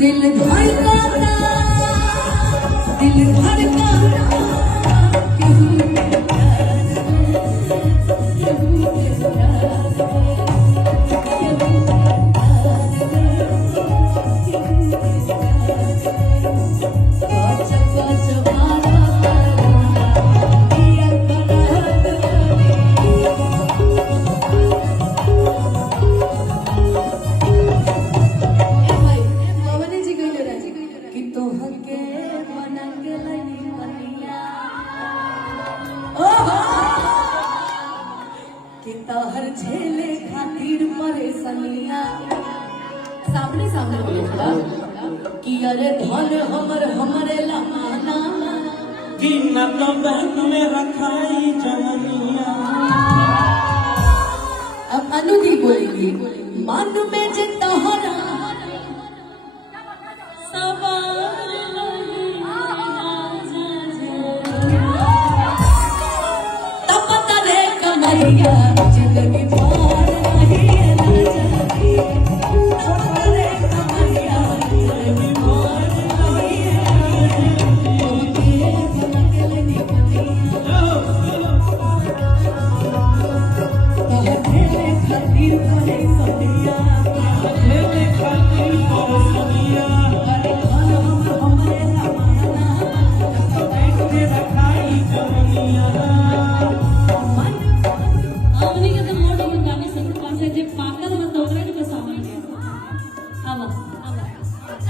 दिल धड़काता दिल धड़काता हर झेले खातिर परेशानियां सामने सामने बोले थोड़ा कि अरे धन हमरे लमाना कि न तो बैंक में रखाई जवनिया। अब अनुदी बोलेगी मन में जे तोहरा सवार तब पता रे कमरिया जिंदगी पार नहीं है रे कमरिया जिंदगी पार नहीं है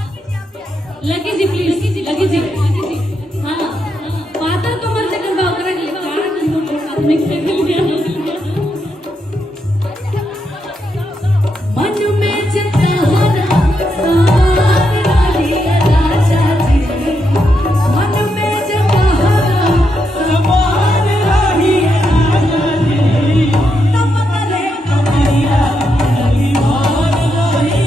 लगी जी प्लीज लगी जी हाँ पाता कमर से करवा ओकरा के कारण नंबर अपने के लिए मन में जितना सवार रही राजा जी मन में जितना सवार रही राजा जी तब पता रे कमरिया जिंदगी पार रही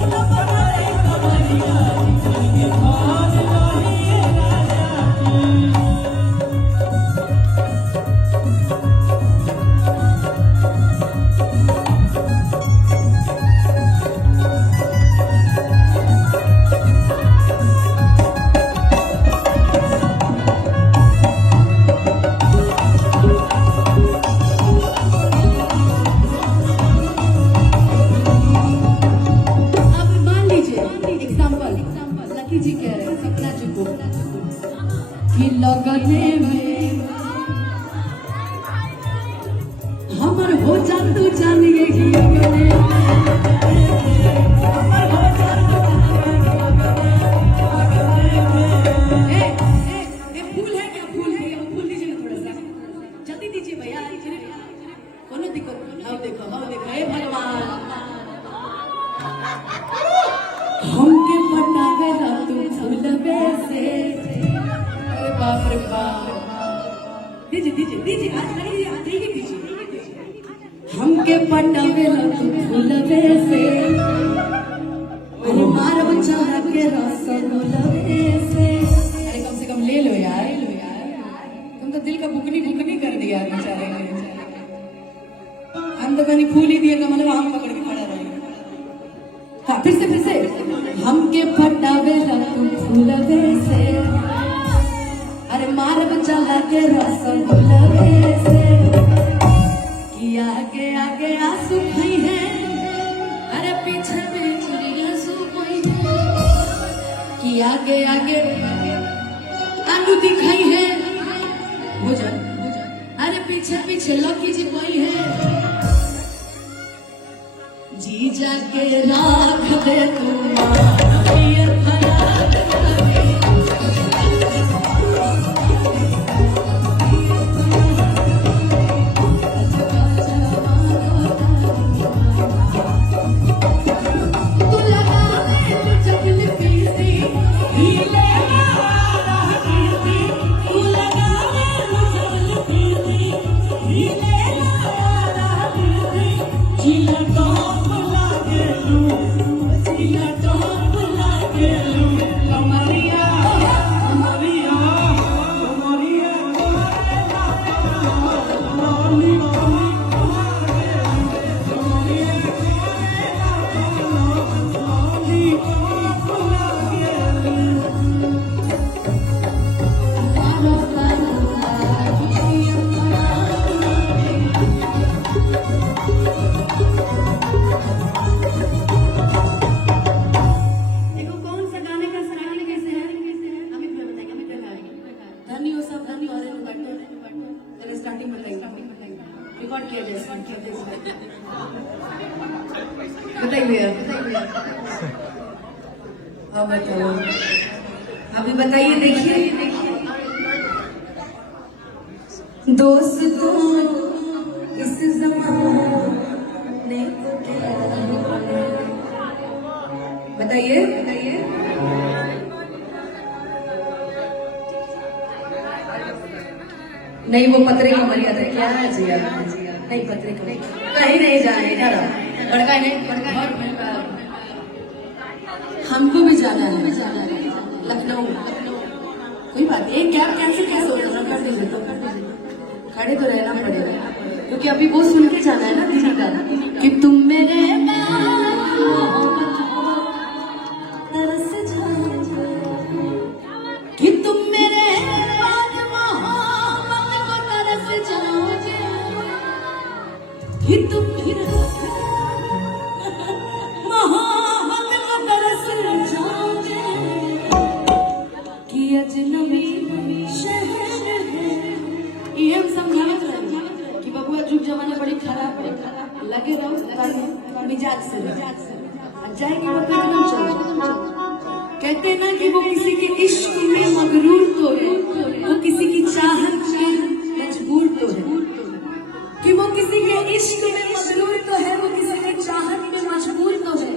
तब पता रे कमरिया जिंदगी पार रही अब मान लीजिए एग्जांपल लकी जी कह रहे हैं सपना जी को कि लगने में हमर हो जा तू जानिए कि लगने फूल है क्या फूल है फूल दीजिए ना थोड़ा सा जल्दी दीजिए भैया कोनो दिक्कत हाँ देखो हे भगवान हमके पटावे ला तू फूलवे से अरे बाप रे बाप दीजिए आज नहीं दीजिए हमके पटावे ला तू फूलवे से अरे मार बच्चा के रसगुल्ले से अरे कम से कम ले लो यार तुम तो दिल का बुकनी कर दिया बेचारे ने हम तो कहीं फूल ही दिए तो मतलब हम पकड़ के खड़ा रहे हाँ फिर से हमके पटावे ला तू फूलवे से अरे मार बच्चा के रसगुल्ले से कि आगे आगे आंसू खाई है अरे पीछे आंसू खाई है कि आगे आगे आलू दिखाई है भोजन अरे पीछे लकी जी कोई है जी जाके राख दे तू ये बताइए अब बताओ, अभी बताइए, देखिए। दोस्तों इस जमाने को क्या बताइए बताइए। नहीं, वो पत्रे की मर्यादा क्या है जी यार? नहीं, पत्रे को कहीं नहीं जाए, इधर बड़का नहीं, हमको भी जाना है लखनऊ। कोई बात नहीं, क्या कैंसिल कैसे होगा, कर दीजिए तो खड़े तो रहना पड़ेगा, क्योंकि अभी वो सुन के जाना है ना दीदी का कि तुम मेरे तरस जाओगे, कि तुम मेरे मोहब्बत को तरस जाओगे, कि तुम मोहब्बत को तरस जाओगे, कि अजनबी शहर है। ये हम समझावत रहे कि बबुआ जुग जमाना बड़ी खराब है, लगे रहो मिजाज से जाएगी वो तो एकदम चल। कहते हैं ना कि वो किसी के इश्क में मगरूर तो है, वो किसी की चाहत में मजबूर तो है, कि वो किसी के इश्क में मगरूर तो है, वो किसी के चाहत में मजबूर तो है।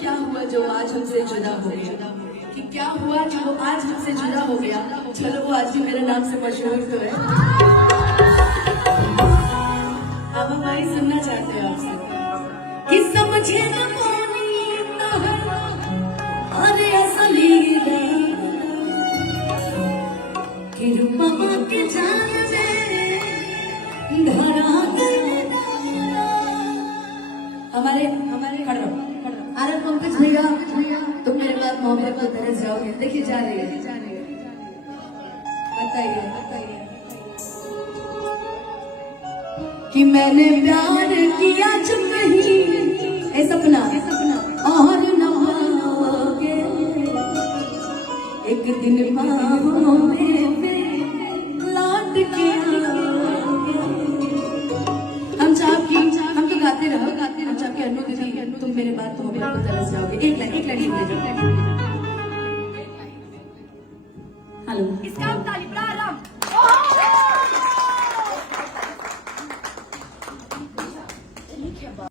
क्या हुआ जो आज हमसे जुदा हो गया, कि क्या हुआ जो वो आज हमसे जुदा हो गया, चलो वो आज भी मेरे नाम से मशहूर तो है। अब हम भाई सुनना चाहते हैं आपसे कि समझे न पानी अरे असली कि रूपा के जान में धरा हमारे खड़ो आनंद पंकज भैया, तुम मेरे बाद मोहब्बत को तरस जाओगे। देखिए जा रही है, बताइए कि मैंने प्यार किया जब नहीं ए सपना और न पाओगे, एक दिन पाओ में लौट के आओगे। हम तो गाते रहो, हम चाह के अनु दीदी तुम मेरे बाद मोहब्बत को तरस जाओगे। एक लाइन हेलो, इसका ताली प्रारंभ